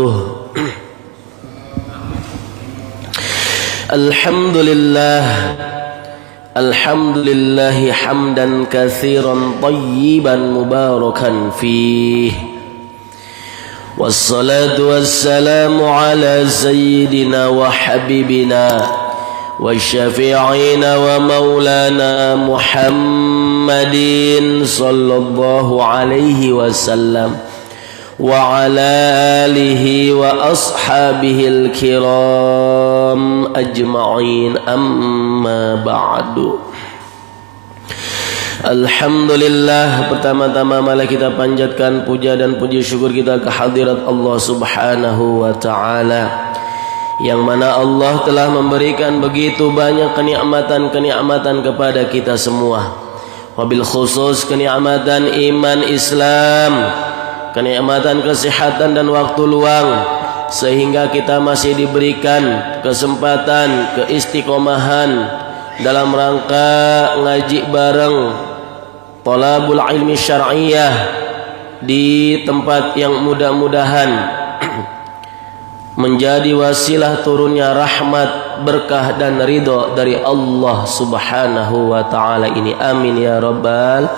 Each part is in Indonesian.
وبركاته. الحمد لله حمدا كثيرا طيبا مباركا فيه، والصلاة والسلام على سيدنا وحبيبنا والشفيعنا ومولانا محمد صلى الله عليه وسلم وعلى آله وأصحابه الكرام أجمعين، أما بعد. Alhamdulillah, pertama-tama mari kita panjatkan puja dan puji syukur kita ke hadirat Allah Subhanahu wa taala, yang mana Allah telah memberikan begitu banyak kenikmatan-kenikmatan kepada kita semua. Wabil khusus kenikmatan iman Islam, kenikmatan kesehatan dan waktu luang, sehingga kita masih diberikan kesempatan keistiqomahan dalam rangka ngaji bareng thalabul ilmi syar'iyyah di tempat yang mudah-mudahan menjadi wasilah turunnya rahmat, berkah dan ridho dari Allah Subhanahu wa taala ini. Amin ya rabbal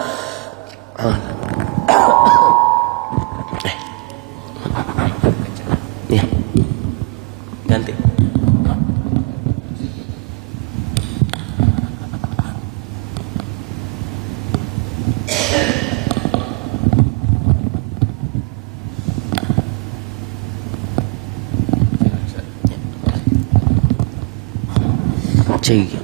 ya, ganti. Cik.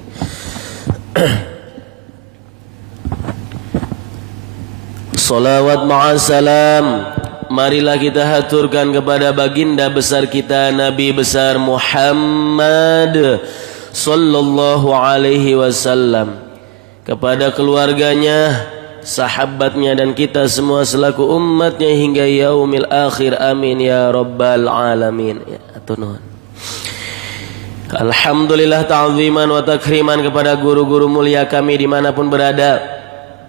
Salawat ma'asalam, marilah kita haturkan kepada baginda besar kita, Nabi besar Muhammad sallallahu alaihi wasallam, kepada keluarganya, sahabatnya dan kita semua selaku umatnya hingga yaumil akhir. Amin ya rabbal alamin. Ya, atunun. Alhamdulillah ta'ziman wa takriman kepada guru-guru mulia kami dimanapun berada,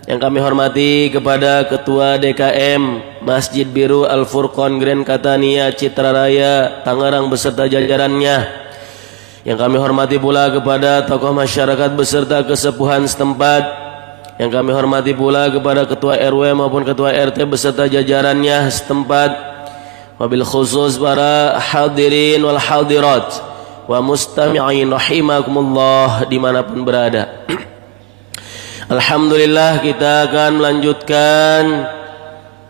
yang kami hormati kepada Ketua DKM Masjid Biru Al-Furqan Grand Catania Citra Raya Tangerang beserta jajarannya, yang kami hormati pula kepada tokoh masyarakat beserta kesepuhan setempat, yang kami hormati pula kepada Ketua RW maupun Ketua RT beserta jajarannya setempat, wabil khusus para hadirin wal hadirat wa mustami'in rahimakumullah dimanapun berada. Alhamdulillah, kita akan melanjutkan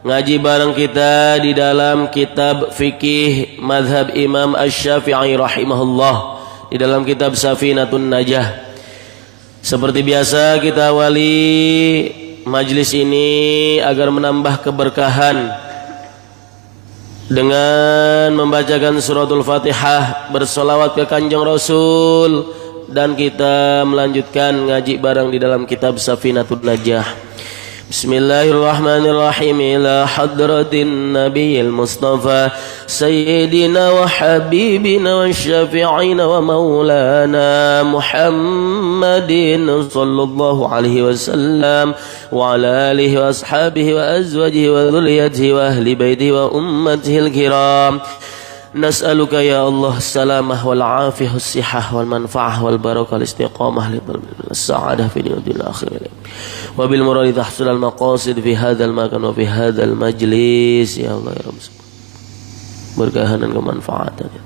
ngaji bareng kita di dalam kitab fikih madhab Imam Asy-Syafi'i rahimahullah, di dalam kitab Safinatun Najah. Seperti biasa, kita awali majlis ini agar menambah keberkahan dengan membacakan suratul Fatihah, bersolawat ke Kanjeng Rasul, dan kita melanjutkan ngaji bareng di dalam kitab Safinatun Najah. Bismillahirrahmanirrahim. Ila hadratin nabiyil mustafa sayyidina wa habibina wa syafi'ina wa maulana Muhammadin sallallahu alaihi wasallam wa ala alihi wa ashabihi wa azwajihi wa dhurriyyatihi wa ahli baitihi wa ummatihil kiram. Nas'aluka ya Allah salamah wal afiyah was sihah wal manfaah wal barakah wal istiqamah lil sa'adah fi dunya wal akhirah wa bil murad tahsul al maqasid fi hadzal makan wa fi hadzal majlis ya Allah ya Rabb, berkahan dan kemanfaatan ya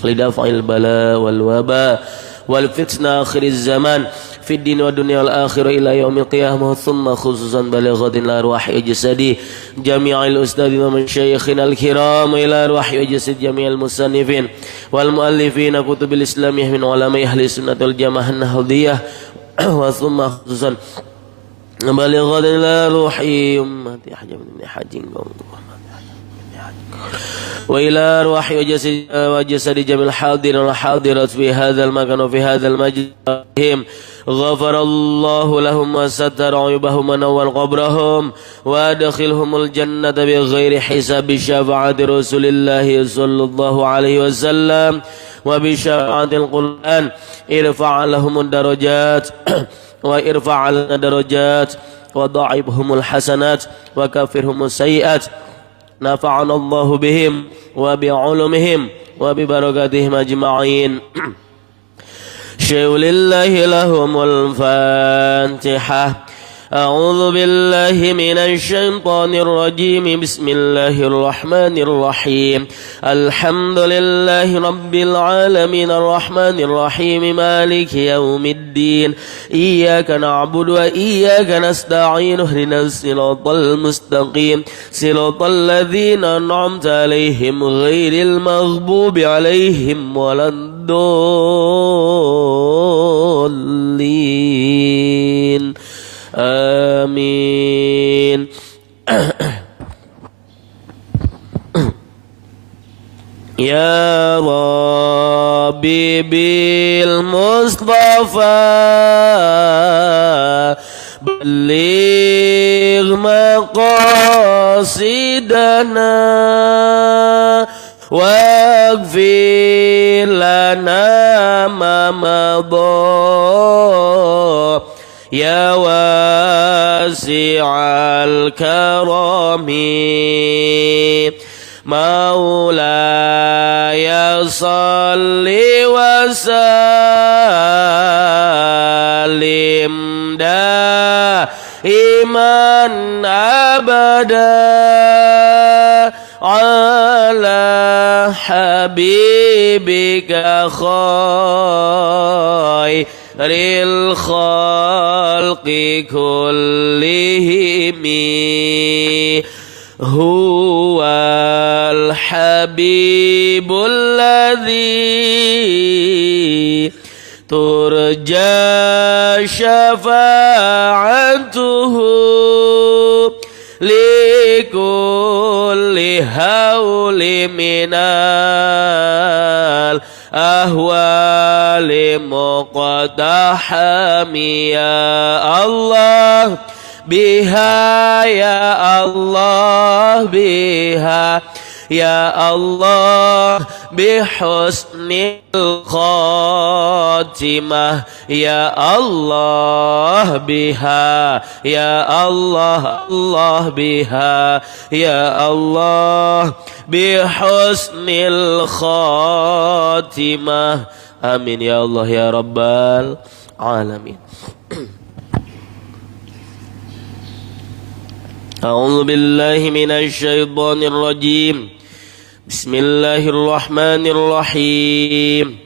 lidafa'il bala wal waba wal fitnah akhiriz zaman في الدين والدنيا والآخرة إلى يوم القيامة، ثم خصوصا بلغة الأرواح وجسدي جميع الأستاذ ومشايخنا الكرام، إلى أرواح وجسد جميع المصنفين والمؤلفين كتب الإسلامية من علماء أهل السنة والجماعة النهضية، وثم خصوصا بلغة إلى أرواح أمتي أحجم من حج وإلى أرواح وجسد جميع الحاضرين والحاضرات في هذا المكان وفي هذا المجلس، غفر الله لهم وستر عيوبهم ونور قبرهم وأدخلهم الجنة بغير حساب بشفاعة رسول الله صلى الله عليه وسلم وبشفاعة القرآن. ارفع لهم الدرجات وارفع لنا درجات وضاعفهم الحسنات وكفرهم السيئات نفعنا الله بهم وبعلومهم وببركاتهم أجمعين. شيء لله لهم الفاتحة. أعوذ بالله من الشيطان الرجيم. بسم الله الرحمن الرحيم. الحمد لله رب العالمين الرحمن الرحيم مالك يوم الدين. إياك نعبد وإياك نستعين. اهدنا الصراط المستقيم صراط الذين أنعمت عليهم غير المغضوب عليهم ولا الضالين. آمين. يا ربي بالمصطفى بلغ مقاصدنا واغفر لنا ما مضى يا واسع الكرم مولاي صل وسلم دائما أبدا على حبيبك خير الخلق كلهم هو الحبيب الذي ترجى شفاعته لكل هول من الأهوال مقتحم يا الله بها يا الله بها يا الله بحسن الخاتمة يا الله بها يا الله الله بها يا الله بحسن الخاتمة آمين يا الله يا رب العالمين. أعوذ بالله من الشيطان الرجيم. بسم الله الرحمن الرحيم.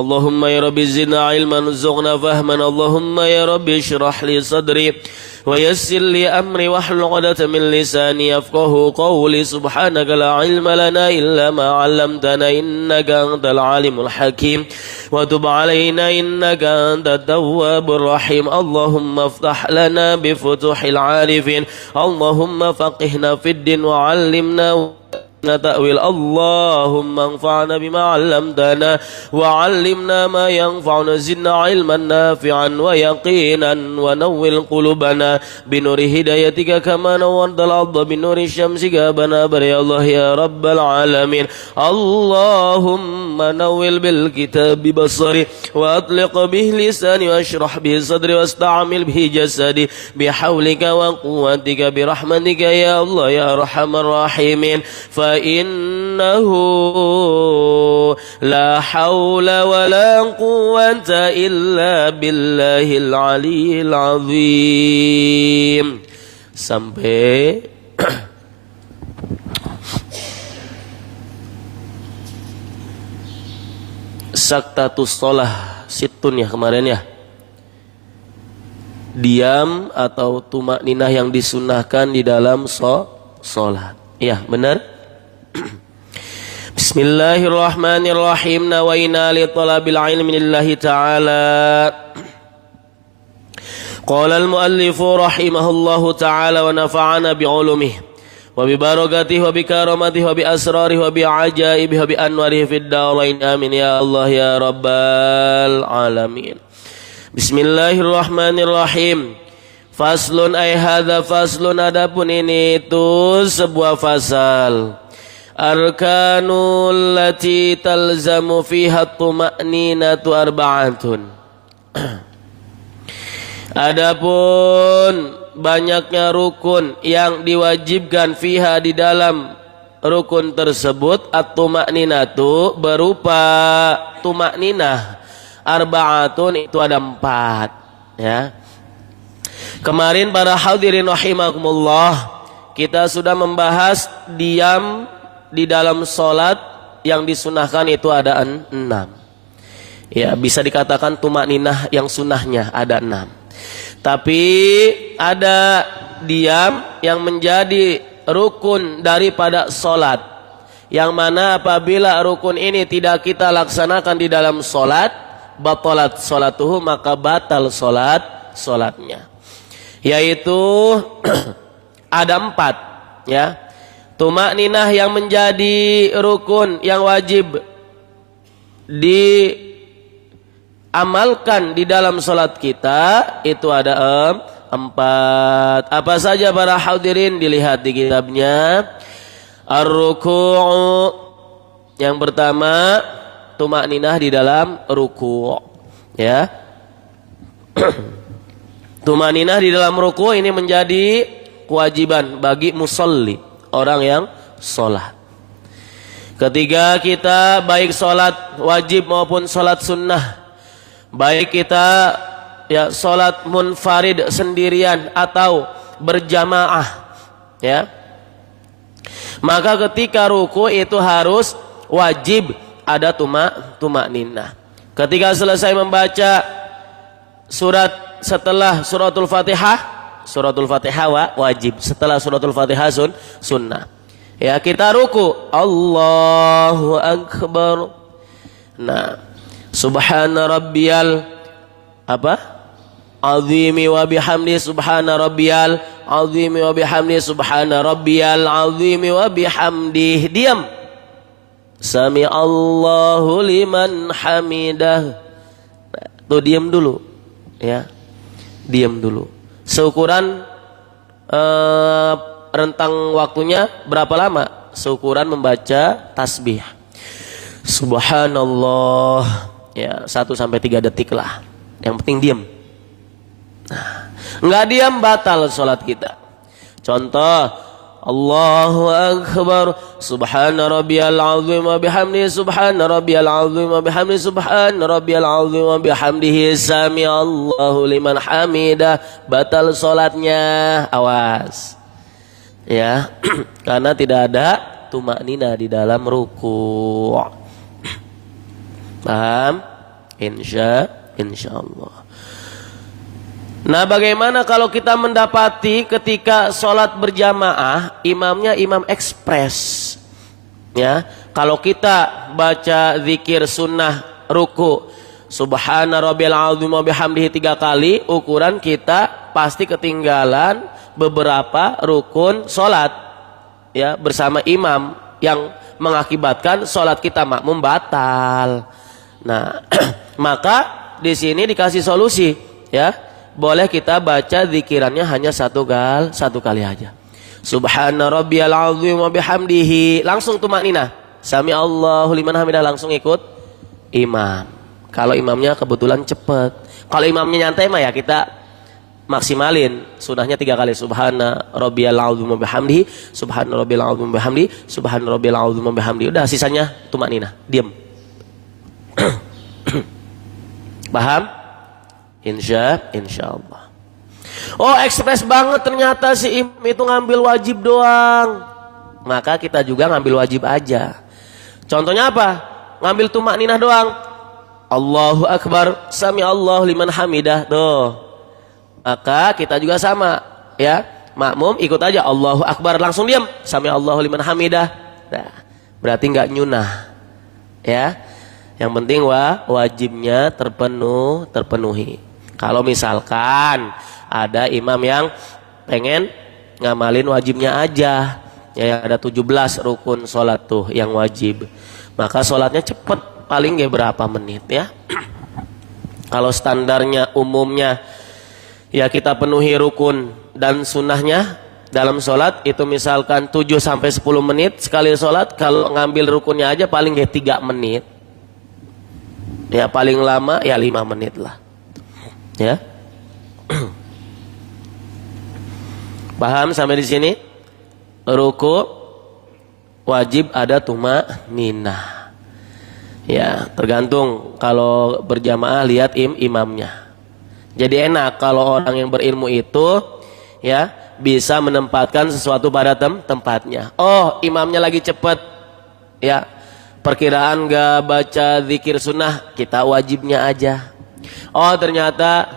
اللهم يا رب زدنا علما وارزقنا فهما. اللهم يا رب اشرح لي صدري ويسر لي أمري واحلل عقدة من لساني يفقه قولي. سبحانك لا علم لنا إلا ما علمتنا إنك أنت العليم الحكيم وتب علينا إنك أنت التواب الرحيم. اللهم افتح لنا بفتوح العارفين. اللهم فقهنا في الدين وعلمنا تأويل. اللهم انفعنا بما علمتنا وعلمنا ما ينفعنا. زدنا علما نافعا ويقينا ونور قلوبنا بنور هدايتك كما نورت الأرض بنور الشمس كابنا بر يا الله يا رب العالمين. اللهم نور بالكتاب بصري وأطلق به لساني واشرح به صدري واستعمل به جسدي بحولك وقوتك برحمتك يا الله يا أرحم الراحمين. فإنه لا حول ولا قوة إلا بالله العلي العظيم. Sampai saktatus sholah situn ya kemarin ya. Diam atau tumak ninah yang disunahkan di dalam sholat. Ya benar. Bismillahirrahmanirrahim. Nawaina li talabil ilmi lillahi ta'ala. Qala al-muallifu rahimahullahu ta'ala wa nafa'ana bi'ulumihi wa bi barakatihi wa bi karamatihi wa bi asrarihi wa bi ajaibihi wa bi anwarihi fid darain. Amin ya Allah ya rabbal alamin. Bismillahirrahmanirrahim. Faslun ay hadza faslun, adapun ini itu sebuah fasal. Arkanul lati talzamu fiha tuma'ninatu arba'atun. Adapun banyaknya rukun yang diwajibkan fiha di dalam rukun tersebut at-tuma'ninatu berupa tuma'ninah arba'atun, itu ada 4 ya. Kemarin para hadirin rahimakumullah, kita sudah membahas diam di dalam sholat yang disunahkan itu ada 6 ya, bisa dikatakan tuma'ninah yang sunnahnya ada 6. Tapi ada diam yang menjadi rukun daripada sholat, yang mana apabila rukun ini tidak kita laksanakan di dalam sholat, batalat sholatuhu, maka batal sholatnya, yaitu ada 4 ya. Tuma'ninah yang menjadi rukun yang wajib diamalkan di dalam sholat kita itu ada 4. Apa saja para hadirin? Dilihat di kitabnya. Ar-ruku', yang pertama tuma'ninah di dalam ruku' ya. Tuma'ninah di dalam ruku' ini menjadi kewajiban bagi musolli, orang yang sholat. Ketiga, kita baik sholat wajib maupun sholat sunnah, baik kita ya sholat munfarid sendirian atau berjamaah ya, maka ketika ruku itu harus wajib ada tuma'ninah. Ketika selesai membaca surat setelah suratul Fatihah wajib, setelah suratul Fatihah sunnah ya. Kita ruku, Allahu Akbar. Nah, subhana rabbiyal azimi wa bihamdi, subhana rabbiyal azimi wa bihamdi, subhana rabbiyal azimi wa bihamdi. Diam. Sami Allahu liman hamidah. Tuh diam dulu ya, diam dulu. Seukuran rentang waktunya berapa lama? Seukuran membaca tasbih. Subhanallah ya, 1-3 detik lah. Yang penting diam. Nah, enggak diam batal sholat kita. Contoh, Allahu Akbar, subhana rabbiyal azim wa bihamdihi, subhana rabbiyal azim wa bihamdihi, subhana rabbiyal azim wa bihamdihi, sami Allahu liman hamidah. Batal sholatnya, awas ya. Karena tidak ada tuma'ninah di dalam ruku'. Paham? Insyaallah. Nah, bagaimana kalau kita mendapati ketika sholat berjamaah imamnya imam ekspres ya? Kalau kita baca zikir sunnah ruku, subhana rabbiyal azim wa bihamdihi 3 kali, ukuran kita pasti ketinggalan beberapa rukun sholat ya bersama imam, yang mengakibatkan sholat kita makmum batal. Nah, maka di sini dikasih solusi ya. Boleh kita baca zikirannya hanya satu kali aja. Subhana rabbiyal azim wa bihamdihi, langsung tuma'ninah. Sami Allahu liman hamidah, langsung ikut imam. Kalau imamnya kebetulan cepat. Kalau imamnya nyantai mah ya kita maksimalin. Sunnahnya 3 kali. Subhana rabbiyal azim wa bihamdihi, subhana rabbiyal azim wa bihamdihi, subhana rabbiyal azim wa bihamdihi. Udah, sisanya tuma'ninah, diam. Paham? Insyaallah. Oh, ekspres banget ternyata si imam itu ngambil wajib doang. Maka kita juga ngambil wajib aja. Contohnya apa? Ngambil tuma'ninah doang. Allahu Akbar, sami Allahu liman hamidah. Tuh. Maka kita juga sama ya. Makmum ikut aja Allahu Akbar, langsung diam. Sami Allahu liman hamidah. Nah, berarti enggak nyunah. Ya. Yang penting wajibnya terpenuhi. Kalau misalkan ada imam yang pengen ngamalin wajibnya aja, ya ada 17 rukun sholat tuh yang wajib, maka sholatnya cepet, paling berapa menit ya. Kalau standarnya umumnya ya kita penuhi rukun dan sunnahnya dalam sholat itu misalkan 7-10 menit sekali sholat. Kalau ngambil rukunnya aja paling 3 menit ya, paling lama ya 5 menit lah ya. Paham sampai di sini? Ruku, wajib ada tumanina. Ya, tergantung kalau berjamaah lihat imamnya. Jadi enak kalau orang yang berilmu itu ya bisa menempatkan sesuatu pada tempatnya. Oh, imamnya lagi cepet ya, perkiraan gak baca zikir sunnah, kita wajibnya aja. Oh, ternyata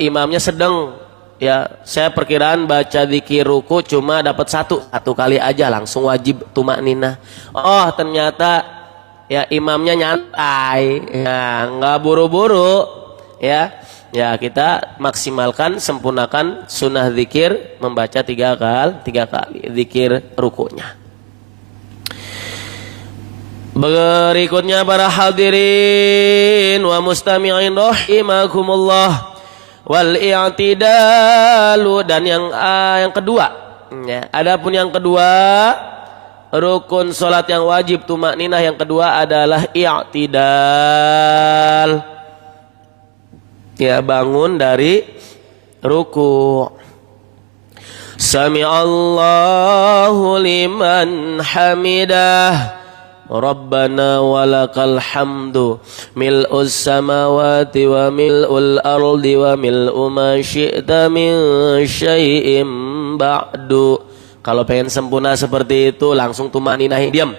imamnya sedang ya, saya perkiraan baca zikir ruku cuma dapat satu kali aja, langsung wajib tumanina. Oh, ternyata ya imamnya nyantai ya, nggak buru-buru ya. Ya, kita maksimalkan, sempurnakan sunnah zikir membaca tiga kali zikir rukunya. Berikutnya para hadirin wa mustami'in rahimakumullah, wal i'tidalu, dan yang kedua ya, adapun yang kedua rukun salat yang wajib tumakninah yang kedua adalah i'tidal. Ya, bangun dari ruku. Sami'allahu liman hamidah, Rabbana walakal hamdu, mil'us samawati wa mil'ul ardi wa mil'u ma syi'ta min syai'im ba'du. Kalau pengen sempurna seperti itu langsung tumanina, diam.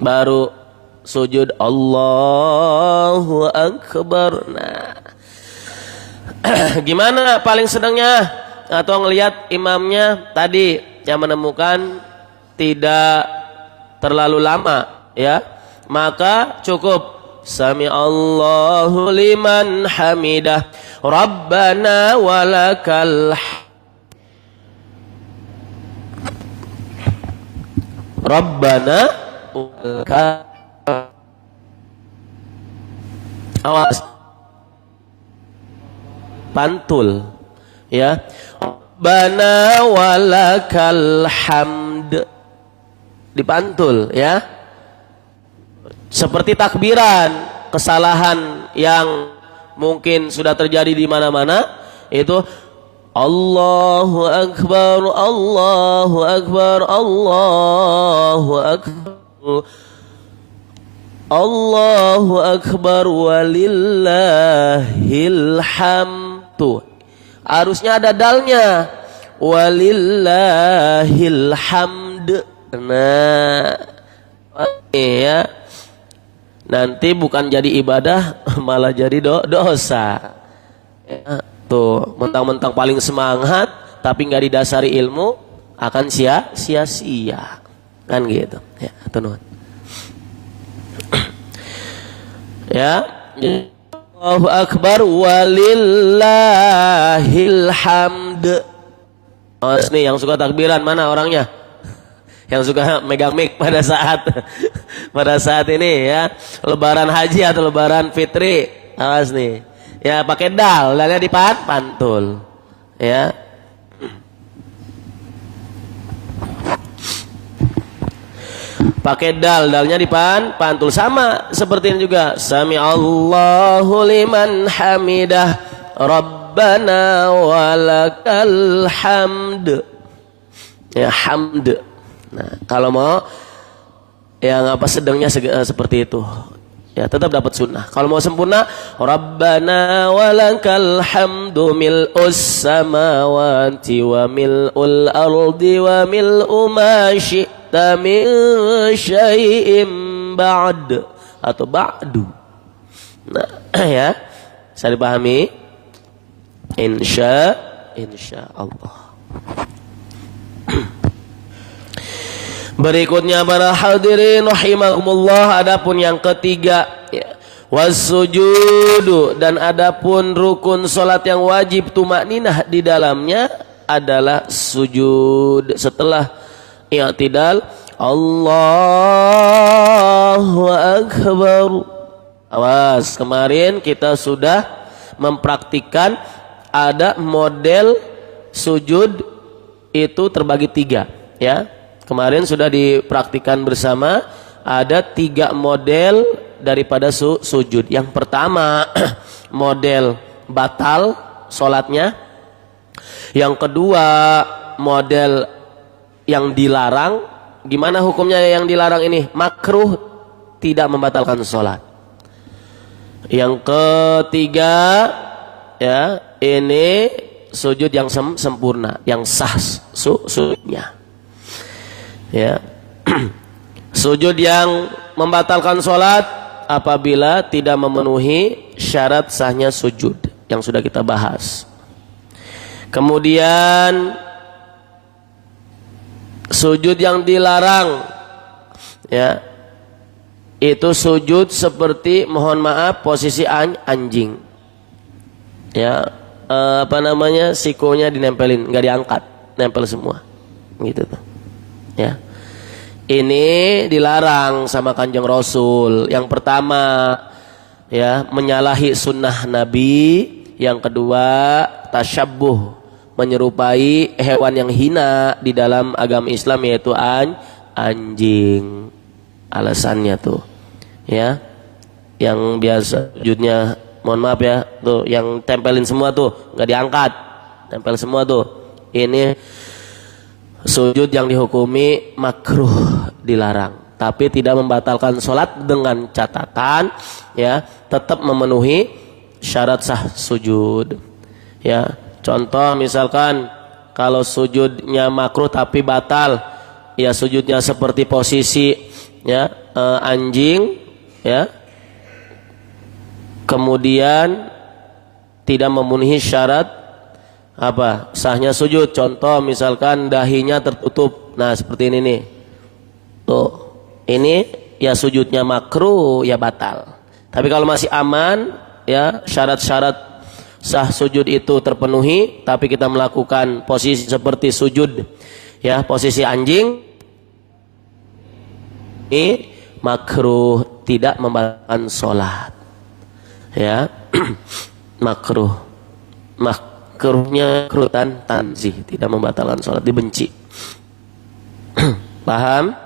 Baru sujud Allahu Akbar. Nah, gimana paling sedangnya atau ngelihat imamnya tadi yang menemukan tidak terlalu lama ya, maka cukup Sami Allahu liman hamidah, Rabbana walakal Rabbana walakal. Awas, pantul ya, Rabbana walakal hamd, dipantul ya, seperti takbiran. Kesalahan yang mungkin sudah terjadi di mana-mana itu Allahu Akbar, Allahu Akbar, Allahu Akbar, Allahu Akbar walillahil hamdu. Harusnya ada dalnya, walillahil hamd. Nah, ya, nanti bukan jadi ibadah malah jadi dosa ya, tuh mentang-mentang paling semangat tapi nggak didasari ilmu akan sia-sia kan gitu ya, tuh ya. Allahu Akbar walillahil hamd. Oh, nih yang suka takbiran mana orangnya? Yang suka megang mic pada saat ini ya, lebaran haji atau lebaran fitri, awas nih ya, pakai dalnya pantul ya. Pakai dalnya pantul, sama seperti ini juga. Sami Allahu liman hamidah, Rabbana walakal hamd ya, hamd. Nah, kalau mau yang sedangnya seperti itu ya, tetap dapat sunnah. Kalau mau sempurna, Rabbana walakal hamdu mil'us samawati wa mil'ul ardi wa mil'u ma syi'ta min syai'im ba'd atau ba'du. Nah, ya, saya dipahami? Insya Allah. Berikutnya para hadirin rahimakumullah, adapun yang ketiga ya, wasujudu, dan adapun rukun salat yang wajib tumakninah di dalamnya adalah sujud. Setelah i'tidal, Allahu Akbar. Awas, kemarin kita sudah mempraktikkan ada model sujud itu terbagi tiga ya. Kemarin sudah dipraktikkan bersama, ada 3 model daripada sujud. Yang pertama model batal sholatnya. Yang kedua model yang dilarang. Gimana hukumnya yang dilarang ini? Makruh, tidak membatalkan sholat. Yang ketiga, ya, ini sujud yang sempurna, yang sah sujudnya. Ya. Sujud yang membatalkan sholat apabila tidak memenuhi syarat sahnya sujud yang sudah kita bahas. Kemudian sujud yang dilarang, ya, itu sujud seperti, mohon maaf, posisi anjing, ya, sikonya dinempelin, nggak diangkat, nempel semua, gitu tuh, ya. Ini dilarang sama Kanjeng Rasul. Yang pertama, ya, menyalahi sunnah Nabi. Yang kedua, tasyabbuh, menyerupai hewan yang hina di dalam agama Islam, yaitu anjing. Alasannya tuh, ya, yang biasa sujudnya, mohon maaf ya, tuh yang tempelin semua tuh, nggak diangkat, tempel semua tuh. Ini sujud yang dihukumi makruh, dilarang, tapi tidak membatalkan sholat dengan catatan, ya, tetap memenuhi syarat sah sujud. Ya, contoh misalkan kalau sujudnya makruh tapi batal, ya sujudnya seperti posisi, ya, anjing, ya, kemudian tidak memenuhi syarat sahnya sujud. Contoh misalkan dahinya tertutup, nah seperti ini nih, tuh, ini ya sujudnya makruh, ya batal. Tapi kalau masih aman, ya, syarat-syarat sah sujud itu terpenuhi, tapi kita melakukan posisi seperti sujud, ya, posisi anjing, ini makruh, tidak membatalkan sholat, ya. Makruhnya kerutan tanzih, tidak membatalkan sholat, dibenci. Paham?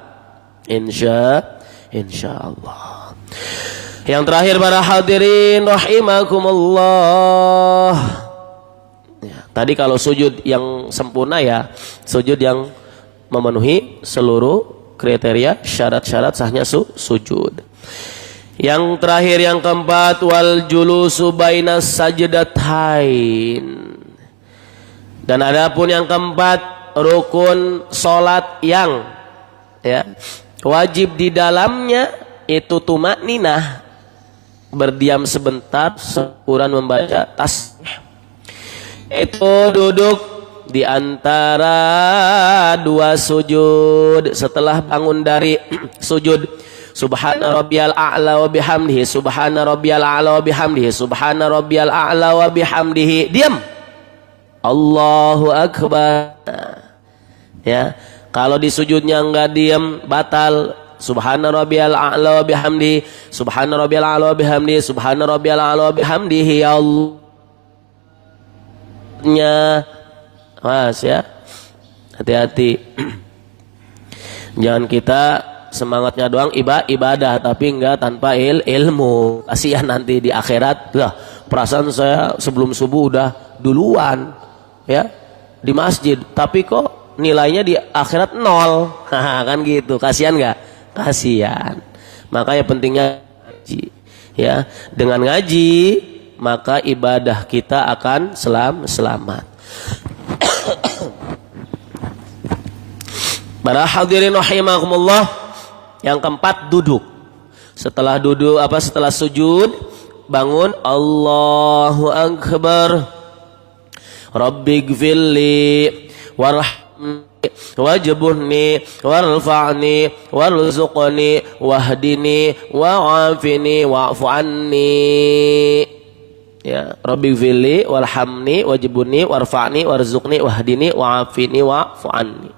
Insya Allah. Yang terakhir para hadirin rahimakumullah, ya, tadi kalau sujud yang sempurna, ya, sujud yang memenuhi seluruh kriteria syarat-syarat sahnya sujud. Yang terakhir, yang keempat, wal julusu bainas sajdatain. Dan adapun yang keempat, rukun salat yang, ya, wajib di dalamnya itu tumakninah, berdiam sebentar seukuran membaca tasbih. Itu duduk di antara dua sujud setelah bangun dari sujud. Subhana rabbiyal a'la wa bihamdihi, subhana rabbiyal a'la wa bihamdihi, subhana rabbiyal a'la wa bihamdihi. Diam. Allahu akbar. Ya, kalau di sujudnya enggak diam, batal. Subhana rabbiyal a'la wa bihamdihi, subhana rabbiyal a'la wa bihamdihi, subhana rabbiyal a'la wa bihamdihi. Ya Allahnya, mas, ya, hati-hati. Jangan kita semangatnya doang ibadah, tapi enggak tanpa ilmu. Kasihan nanti di akhirat, lah, perasaan saya sebelum subuh udah duluan, ya, di masjid, tapi kok nilainya di akhirat 0. Kan gitu, kasihan enggak? Kasihan. Makanya pentingnya ngaji, ya. Dengan ngaji maka ibadah kita akan selamat. Para hadirin rahimakumullah, yang keempat, duduk. Setelah duduk, setelah sujud, bangun, Allahu akbar. Rabbighfirli warhamni wajburni warfa'ni warzuqni wahdini wa'afini wa'fu anni. Ya, Rabbighfirli warhamni wajburni warfa'ni warzuqni wahdini wa'afini wa'fu anni.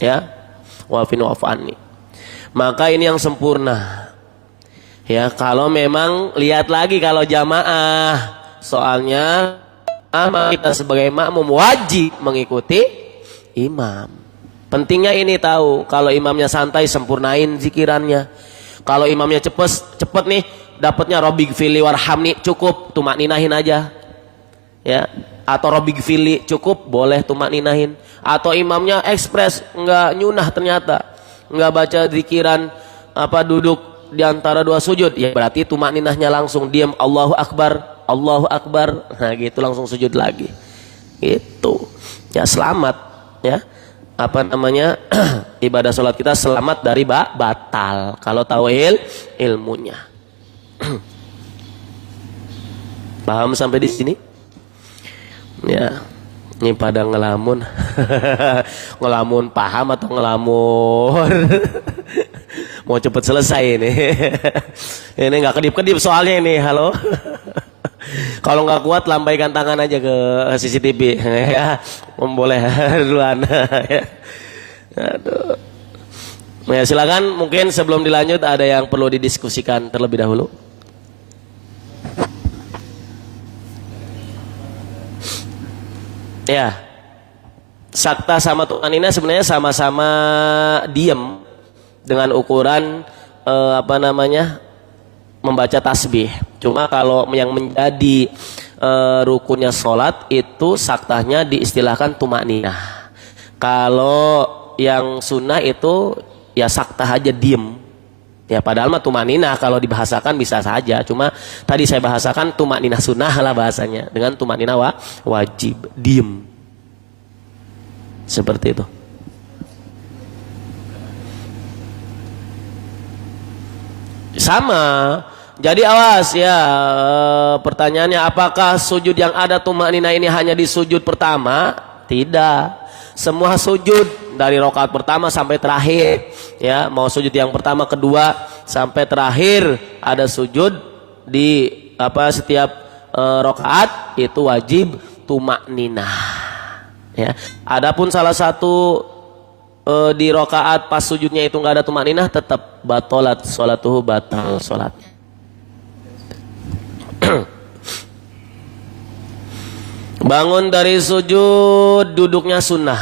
Ya, wa'afini wa'fu anni. Maka ini yang sempurna. Ya, kalau memang lihat lagi kalau jamaah, soalnya kita sebagai makmum wajib mengikuti imam. Pentingnya ini tahu, kalau imamnya santai sempurnain zikirannya. Kalau imamnya cepet nih dapatnya Rabbighfirli warhamni, cukup tumakninahin aja. Ya, Atau Robbik-Fili cukup, boleh tumak ninahin. Atau imamnya ekspres, nggak nyunah ternyata, nggak baca zikiran duduk di antara dua sujud, ya berarti tumak ninahnya langsung diam, Allahu Akbar, Allahu Akbar, nah gitu langsung sujud lagi. Itu ya selamat ya ibadah sholat kita selamat dari batal kalau tahu ilmunya. Paham sampai di sini? Ya, ini pada ngelamun. Ngelamun paham atau ngelamun mau cepet selesai ini. Ini nggak kedip-kedip soalnya ini. Halo. Kalau nggak kuat lambaikan tangan aja ke CCTV. Ya, boleh duluan. Aduh. Ya, silakan, mungkin sebelum dilanjut ada yang perlu didiskusikan terlebih dahulu. Ya, sakta sama tumanina sebenarnya sama-sama diem dengan ukuran membaca tasbih. Cuma kalau yang menjadi rukunnya sholat itu saktahnya diistilahkan tumanina. Kalau yang sunnah itu ya saktah aja diem. Ya padahal mah tumanina kalau dibahasakan bisa saja. Cuma tadi saya bahasakan tumanina sunnah lah bahasanya. Dengan tumanina wajib diem. Seperti itu. Sama. Jadi awas ya, pertanyaannya apakah sujud yang ada tumanina ini hanya di sujud pertama? Tidak. Semua sujud dari rakaat pertama sampai terakhir, ya mau sujud yang pertama, kedua sampai terakhir ada sujud di setiap rakaat itu wajib tumakninah. Ya. Adapun salah satu di rakaat pas sujudnya itu nggak ada tumakninah, tetap batolat sholatuhu, batal sholatnya. Bangun dari sujud duduknya sunnah,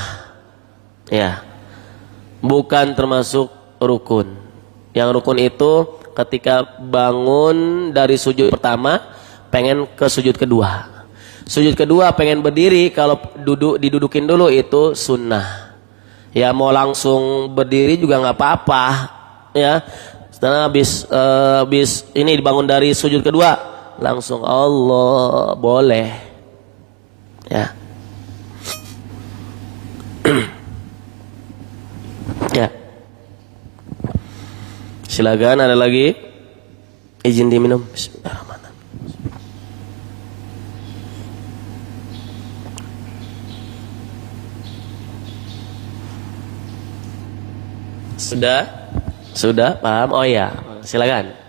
ya, bukan termasuk rukun. Yang rukun itu ketika bangun dari sujud pertama pengen ke sujud kedua. Sujud kedua pengen berdiri, kalau didudukin dulu itu sunnah. Ya mau langsung berdiri juga nggak apa-apa, ya. Setelah habis ini dibangun dari sujud kedua langsung Allah boleh. Ya. Ya. Silakan, ada lagi? Izin diminum. Bismillahirrahmanirrahim. Sudah? Sudah? Paham? Oh ya, silakan.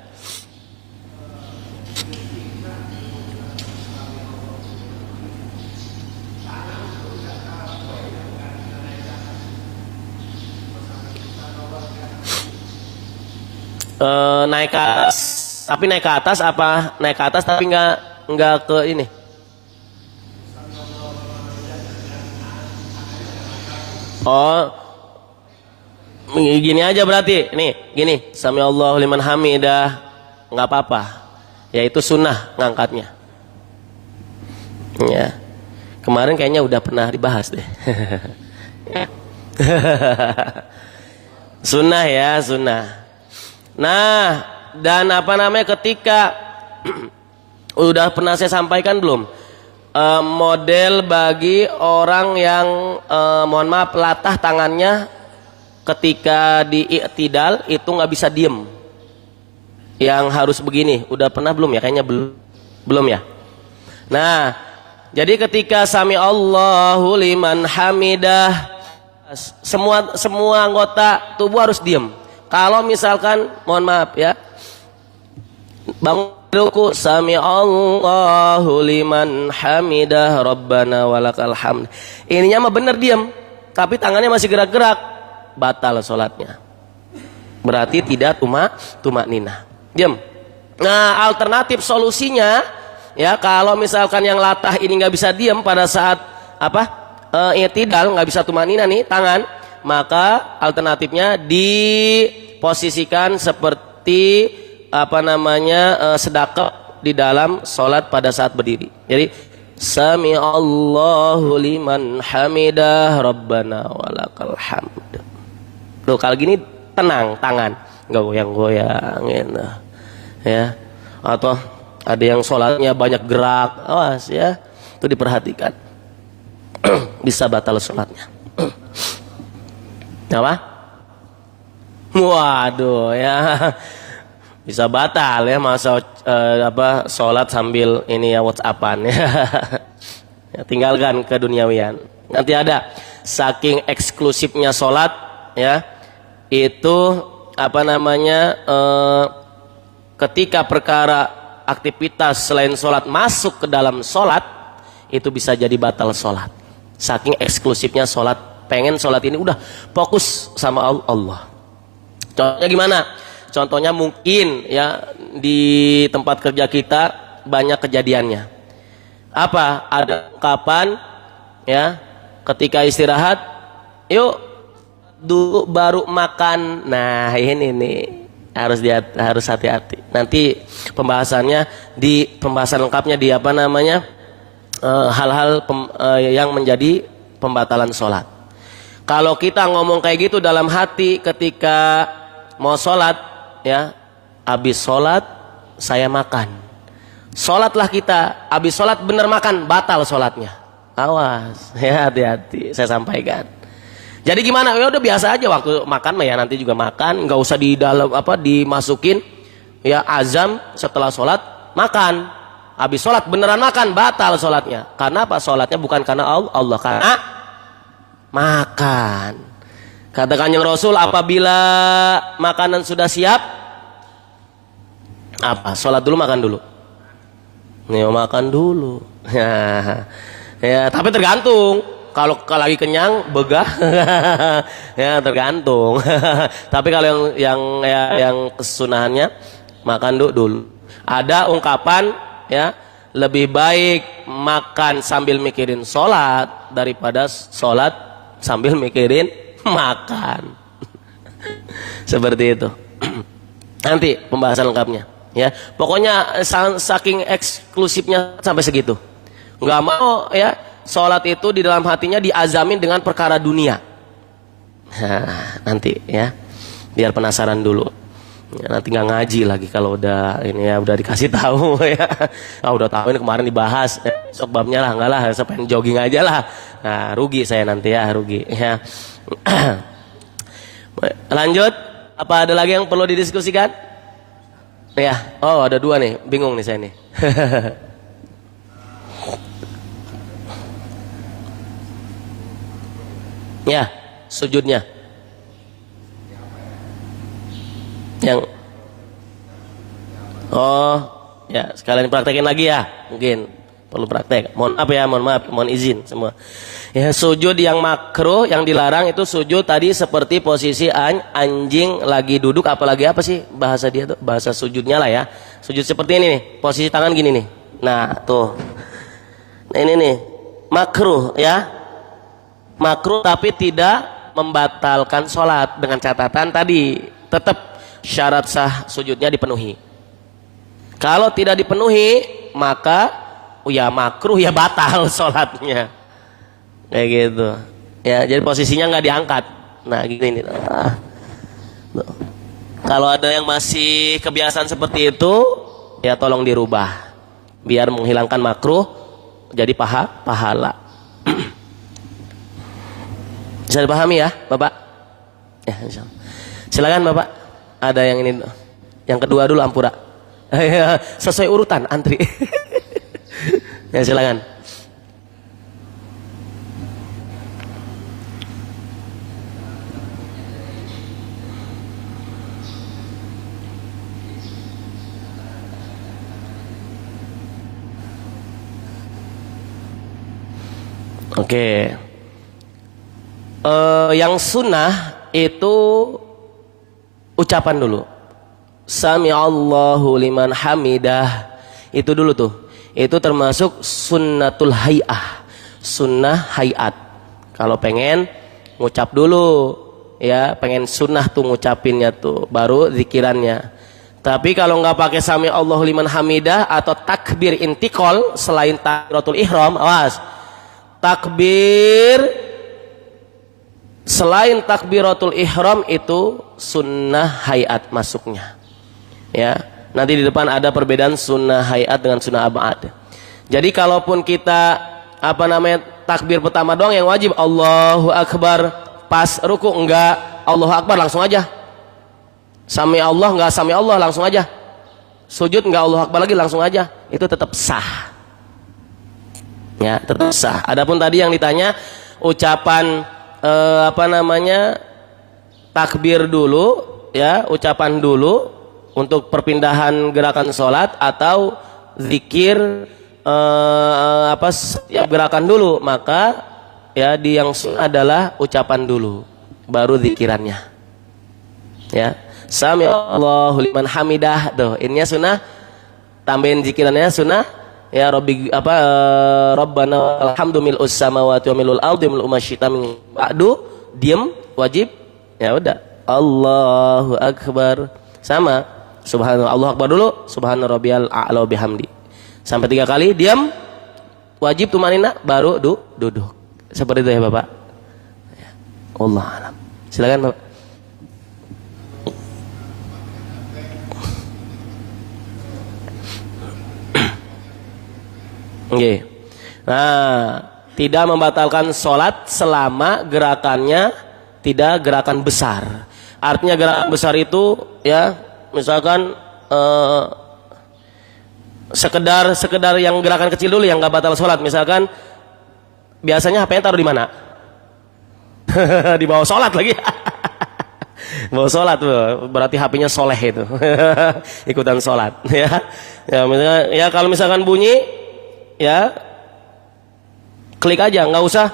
Naik ke atas, tapi naik ke atas apa? Naik ke atas tapi nggak ke ini. Oh, gini aja berarti. Nih, gini. Sami Allahu liman hamidah, nggak apa-apa. Ya itu sunnah ngangkatnya. Ya, kemarin kayaknya udah pernah dibahas deh. Sunnah ya, sunnah. Nah, dan ketika udah pernah saya sampaikan belum? Model bagi orang yang mohon maaf latah tangannya ketika di i'tidal itu nggak bisa diem. Yang harus begini, udah pernah belum ya? Kayaknya belum ya. Nah, jadi ketika sami Allahu liman hamidah, semua anggota tubuh harus diem. Kalau misalkan, mohon maaf ya, bangun ruku, sami Allahu liman hamidah, Rabbana walakal hamd. Ininya mah bener diam, tapi tangannya masih gerak-gerak, batal sholatnya. Berarti tidak tumakninah. Diam. Nah, alternatif solusinya, ya kalau misalkan yang latah ini nggak bisa diam pada saat i'tidal, nggak bisa tumakninah nih tangan, maka alternatifnya diposisikan seperti sedekap di dalam sholat pada saat berdiri. Jadi Sami Allahu liman hamidah, Rabbana walakal hamd. Tuh kalau gini tenang tangan, nggak goyang-goyang gitu. Ya. Atau ada yang sholatnya banyak gerak, awas ya, itu diperhatikan. Bisa batal sholatnya. Apa? Waduh ya, bisa batal ya masa sholat sambil ini ya WhatsAppan ya. Ya, tinggalkan keduniawian. Nanti ada saking eksklusifnya sholat ya, itu ketika perkara aktivitas selain sholat masuk ke dalam sholat, itu bisa jadi batal sholat. Saking eksklusifnya sholat, pengen sholat ini udah fokus sama Allah. Contohnya gimana? Contohnya mungkin ya di tempat kerja kita banyak kejadiannya. Apa? Ada ungkapan ya ketika istirahat, yuk dulu baru makan. Nah ini nih harus hati-hati. Nanti pembahasannya di pembahasan lengkapnya di hal-hal yang menjadi pembatalan sholat. Kalau kita ngomong kayak gitu dalam hati ketika mau sholat ya, habis sholat saya makan. Sholatlah kita, habis sholat bener makan, batal sholatnya. Awas ya, hati-hati saya sampaikan. Jadi gimana? Ya udah biasa aja waktu makan mah ya, nanti juga makan, nggak usah di dalam dimasukin ya azam setelah sholat makan. Habis sholat beneran makan, batal sholatnya. Karena apa? Sholatnya bukan karena Allah, karena makan. Kata Kanjeng Rasul, apabila makanan sudah siap, apa? Sholat dulu, makan dulu. Nih makan dulu. Ya, tapi tergantung. Kalau lagi kenyang, begah, ya tergantung. Tapi kalau yang kesunahannya makan dulu. Ada ungkapan ya, lebih baik makan sambil mikirin sholat daripada sholat sambil mikirin makan. Seperti itu. Nanti pembahasan lengkapnya. Ya, pokoknya saking eksklusifnya sampai segitu. Nggak mau ya. Sholat itu di dalam hatinya diazamin dengan perkara dunia. Nah, nanti ya, biar penasaran dulu. Ya, nanti nggak ngaji lagi kalau udah ini ya, udah dikasih tahu ya. Udah tahu ini kemarin dibahas. Besok babnya lah, enggak lah, saya pengen jogging aja lah. Nah, rugi saya nanti ya, rugi. Ya. Lanjut, apa ada lagi yang perlu didiskusikan? Ya, oh ada dua nih, bingung nih saya nih. Ya, sujudnya. Yang ya sekalian praktekin lagi ya. Mungkin perlu praktek. Mohon maaf, mohon izin semua. Ya, sujud yang makruh, yang dilarang itu sujud tadi seperti posisi anjing lagi duduk, apalagi apa sih bahasa dia tuh? Bahasa sujudnya lah ya. Sujud seperti ini nih, posisi tangan gini nih. Nah, tuh. Nah, ini nih, makruh ya. Makruh tapi tidak membatalkan sholat, dengan catatan tadi tetap syarat sah sujudnya dipenuhi. Kalau tidak dipenuhi maka ya makruh ya batal sholatnya, kayak gitu ya. Jadi posisinya nggak diangkat. Nah gini nih. Kalau ada yang masih kebiasaan seperti itu ya tolong dirubah biar menghilangkan makruh jadi pahala. Bisa dipahami ya Bapak? Ya, insyaallah. Silakan Bapak. Ada yang ini, yang kedua dulu Ampura. Sesuai urutan antri. Ya silakan. Oke. Yang sunnah itu ucapan dulu. Sami Allahu liman hamidah. Itu dulu tuh. Itu termasuk sunnatul hay'ah. Sunnah hayat. Kalau pengen ngucap dulu ya, pengen sunnah tuh ngucapinnya tuh, baru zikirannya. Tapi kalau nggak pakai sami Allahu liman hamidah atau takbir intikal selain takbiratul ihram, awas. Takbir selain takbiratul ihram itu sunnah hayat masuknya. Ya, nanti di depan ada perbedaan sunnah hayat dengan sunnah abad. Jadi kalaupun kita takbir pertama doang yang wajib Allahu Akbar, pas ruku enggak Allahu Akbar langsung aja. Sami Allah enggak sami Allah langsung aja. Sujud enggak Allahu Akbar lagi langsung aja. Itu tetap sah. Ya, tetap sah. Adapun tadi yang ditanya ucapan takbir dulu ya, ucapan dulu untuk perpindahan gerakan sholat atau zikir setiap gerakan dulu, maka ya di yang sunnah adalah ucapan dulu baru zikirannya. Ya, sami Allahu liman hamidah tuh, ininya sunnah, tambahin zikirannya sunnah. Ya Rabbi Rabbana alhamdu mil'us samawati wa mil'ul ardi mil'u ma syi'ta min ba'du, diem wajib. Ya udah Allahu Akbar sama subhanallah, Allahu Akbar dulu, subhana rabbiyal a'la wa bihamdi. Sampai 3 kali, diam, wajib tumanina, baru duduk. Seperti itu ya Bapak. Ya. Allah alam. Silakan Bapak. Okay. Nah, tidak membatalkan sholat selama gerakannya tidak gerakan besar. Artinya gerakan besar itu ya, misalkan sekedar yang gerakan kecil dulu yang nggak batal sholat. Misalkan biasanya HP-nya taruh di mana? Di bawah sholat lagi. Bawah sholat berarti HP-nya soleh itu. Ikutan sholat ya. Ya misalnya, ya kalau misalkan bunyi ya klik aja, nggak usah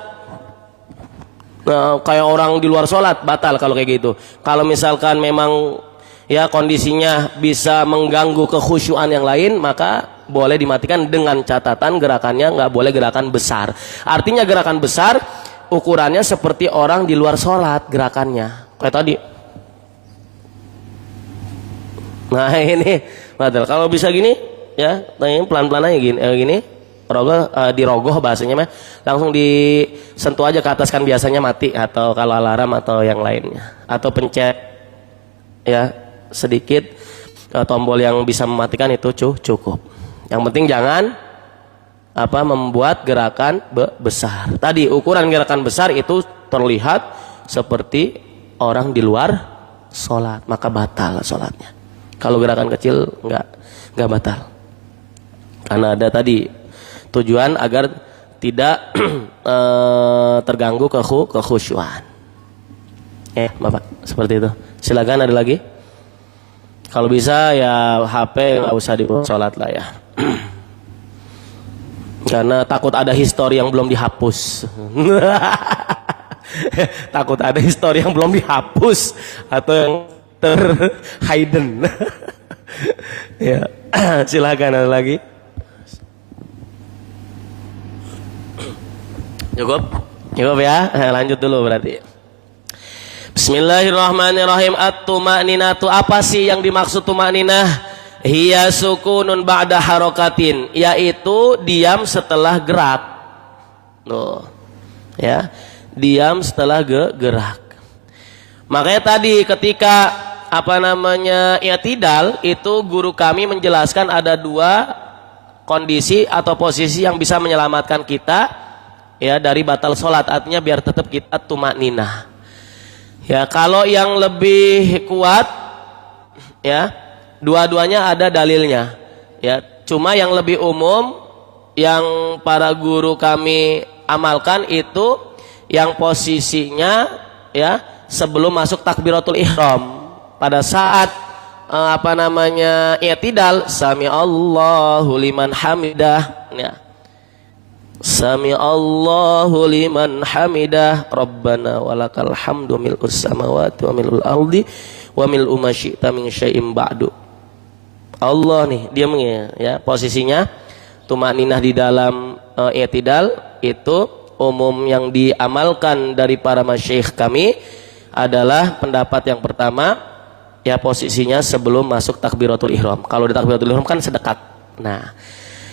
kayak orang di luar sholat, batal kalau kayak gitu. Kalau misalkan memang ya kondisinya bisa mengganggu kekhusyuan yang lain, maka boleh dimatikan dengan catatan gerakannya nggak boleh gerakan besar. Artinya gerakan besar ukurannya seperti orang di luar sholat gerakannya kayak tadi. Nah ini batal. Kalau bisa gini ya, pelan-pelan aja gini. Dirogoh bahasanya mah, langsung disentuh aja ke atas, kan biasanya mati, atau kalau alarm atau yang lainnya, atau pencet ya sedikit tombol yang bisa mematikan itu cukup. Yang penting jangan membuat gerakan besar. Tadi ukuran gerakan besar itu terlihat seperti orang di luar sholat, maka batal sholatnya. Kalau gerakan kecil nggak batal, karena ada tadi tujuan agar tidak terganggu kekhusyuan. Bapak, seperti itu. Silakan, ada lagi? Kalau bisa ya HP nggak usah dibawa sholat lah ya. Karena takut ada histori yang belum dihapus. Takut ada histori yang belum dihapus atau yang terhidden. Ya, silakan, ada lagi? Cukup ya. Lanjut dulu berarti. Bismillahirrahmanirrahim. At-tuma'ninatu, apa sih yang dimaksud tuma'ninah? Hiya sukunun ba'da harokatin, yaitu diam setelah gerak. Ya, diam setelah gerak. Makanya tadi ketika i'tidal itu guru kami menjelaskan ada 2 kondisi atau posisi yang bisa menyelamatkan kita ya dari batal sholat, artinya biar tetap kita tumakninah. Ya, kalau yang lebih kuat ya dua-duanya ada dalilnya. Ya, cuma yang lebih umum yang para guru kami amalkan itu yang posisinya ya sebelum masuk takbiratul ihram. Pada saat i'tidal, sami Allahu liman hamidah ya. Sami Allahu liman hamidah Rabbana walakal hamdu mil'us samawati wa mil'ul ardi wa mil'u ma syi'ta min syai'in ba'du. Allah nih diamnya ya, posisinya tumakninah di dalam i'tidal itu umum yang diamalkan dari para masyayikh kami adalah pendapat yang pertama ya posisinya sebelum masuk takbiratul ihram. Kalau di takbiratul ihram kan sedekat. Nah,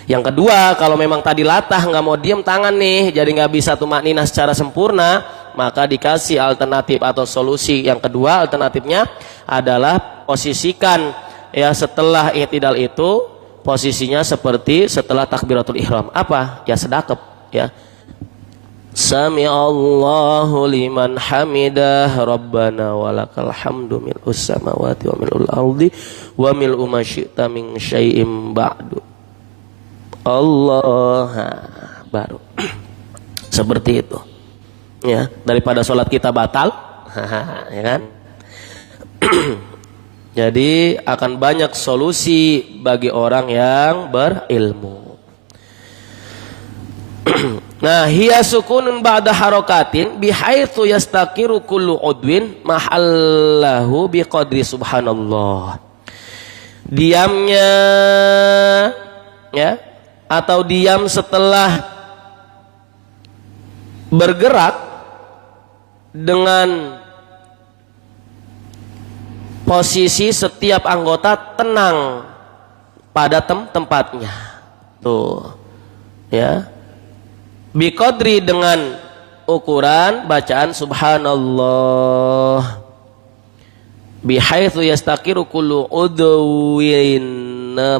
yang kedua, kalau memang tadi latah nggak mau diem tangan nih, jadi nggak bisa tumakninah secara sempurna, maka dikasih alternatif atau solusi yang kedua. Alternatifnya adalah posisikan ya setelah i'tidal itu posisinya seperti setelah takbiratul ihram. Apa? Ya sedekap ya. Sami Allahu liman hamidah Rabbana walakal hamdu mil'us samawati wa mil'ul ardi wa mil'u ma syi'ta min syai'im ba'du. Allah baru seperti itu ya, daripada sholat kita batal ya kan. Jadi akan banyak solusi bagi orang yang berilmu. Nah, hiya sukunun ba'da harokatin bihaitsu yastaqiru kullu udwin mahallahu biqadri subhanallah. Diamnya ya, atau diam setelah bergerak dengan posisi setiap anggota tenang pada tempatnya. Tuh ya, biqadri dengan ukuran bacaan subhanallah, bihaitsu yastaqiru kullu udwin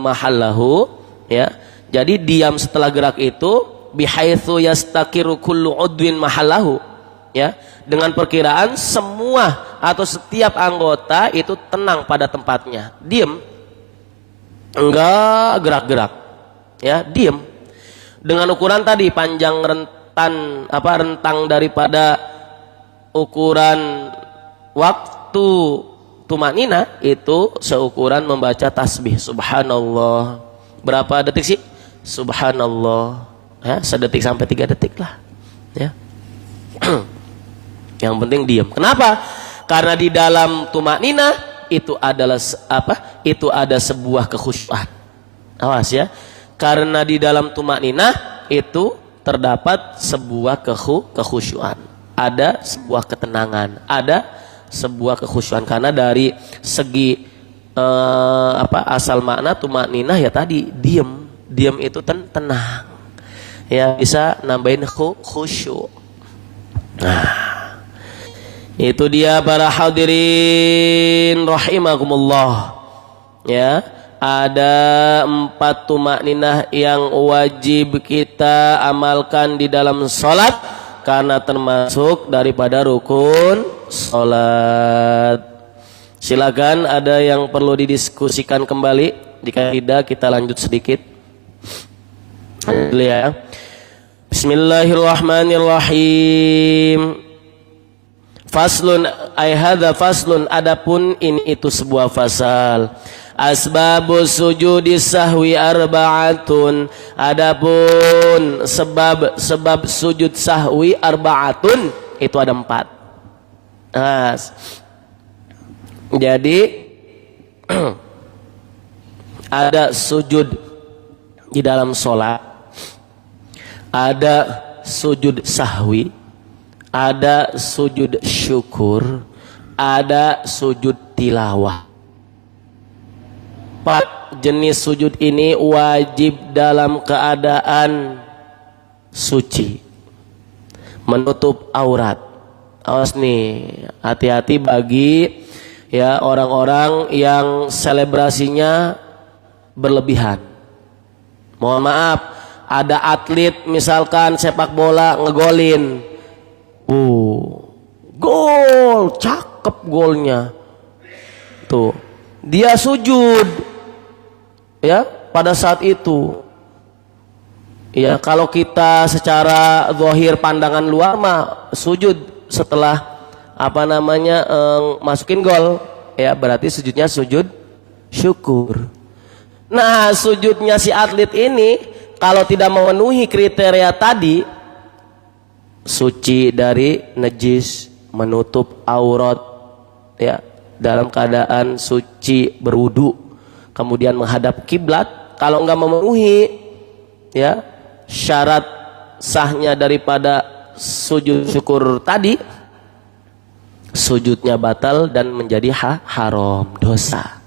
mahallahu ya. Jadi diam setelah gerak itu bihaitsu yastaqiru kullu udwin mahallahu ya, dengan perkiraan semua atau setiap anggota itu tenang pada tempatnya, diam, enggak gerak-gerak ya, diam. Dengan ukuran tadi panjang rentang daripada ukuran waktu tumakninah itu seukuran membaca tasbih subhanallah. Berapa detik sih? Subhanallah ya, sedetik sampai 3 detik lah ya. Yang penting diam. Kenapa? Karena di dalam tumakninah itu adalah apa? Itu ada sebuah kekhusyuan. Awas ya. Karena di dalam tumakninah itu terdapat sebuah kekhusyuan, ada sebuah ketenangan, ada sebuah kekhusyuan. Karena dari segi asal makna tumakninah ya tadi diam itu tenang, ya bisa nambahin khusyuk. Nah, itu dia para hadirin rahimakumullah ya. Ada 4 tumakninah yang wajib kita amalkan di dalam sholat karena termasuk daripada rukun sholat. Silakan, ada yang perlu didiskusikan kembali? Jika tidak, kita lanjut sedikit. Ya. Bismillahirrahmanirrahim. Faslun ay hadza faslun, adapun ini itu sebuah fasal. Asbabus sujudi sahwi arba'atun, adapun sebab sujud sahwi arba'atun itu ada 4. Nah, jadi ada sujud di dalam sholat, ada sujud sahwi, ada sujud syukur, ada sujud tilawah. 4 jenis sujud ini wajib dalam keadaan suci, menutup aurat. Awas nih, hati-hati bagi ya orang-orang yang selebrasinya berlebihan. Mohon maaf, ada atlet misalkan sepak bola ngegolin, gol, cakep golnya, tuh dia sujud ya pada saat itu. Ya, kalau kita secara zahir pandangan luar mah sujud setelah masukin gol ya, berarti sujudnya sujud syukur. Nah, sujudnya si atlet ini kalau tidak memenuhi kriteria tadi, suci dari najis, menutup aurat ya, dalam keadaan suci berwudu, kemudian menghadap kiblat, kalau enggak memenuhi ya syarat sahnya daripada sujud syukur tadi, sujudnya batal dan menjadi haram, dosa.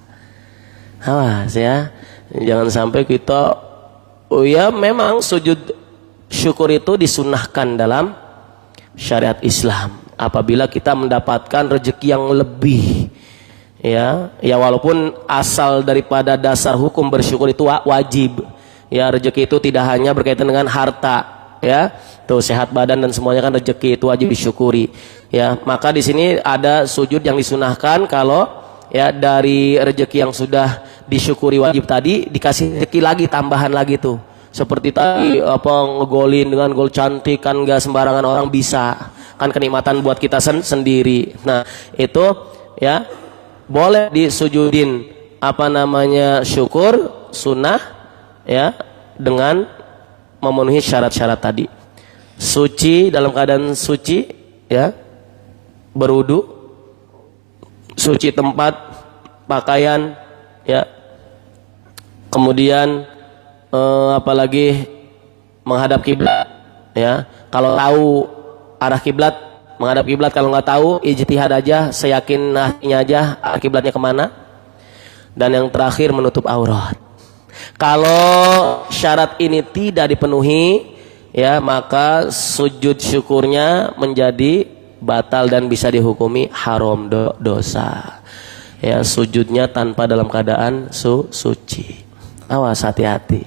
Awas ya, jangan sampai kita, oh ya memang sujud syukur itu disunahkan dalam syariat Islam apabila kita mendapatkan rezeki yang lebih. Ya walaupun asal daripada dasar hukum bersyukur itu wajib. Ya, rezeki itu tidak hanya berkaitan dengan harta, ya. Tuh sehat badan dan semuanya kan rezeki itu wajib disyukuri. Ya, maka di sini ada sujud yang disunahkan kalau ya dari rezeki yang sudah disyukuri wajib tadi dikasih rezeki lagi, tambahan lagi tuh. Seperti tadi ngegolin dengan gol cantik kan gak sembarangan orang bisa. Kan kenikmatan buat kita sendiri. Nah, itu ya boleh disujudin syukur sunnah ya dengan memenuhi syarat-syarat tadi. Suci dalam keadaan suci ya, berwudu, suci tempat, pakaian ya. Kemudian apalagi menghadap kiblat ya. Kalau tahu arah kiblat, menghadap kiblat. Kalau nggak tahu, ijtihad aja, seyakin hatinya aja kiblatnya kemana. Dan yang terakhir menutup aurat. Kalau syarat ini tidak dipenuhi, ya maka sujud syukurnya menjadi batal dan bisa dihukumi haram, dosa. Ya, sujudnya tanpa dalam keadaan suci. Awas, hati-hati.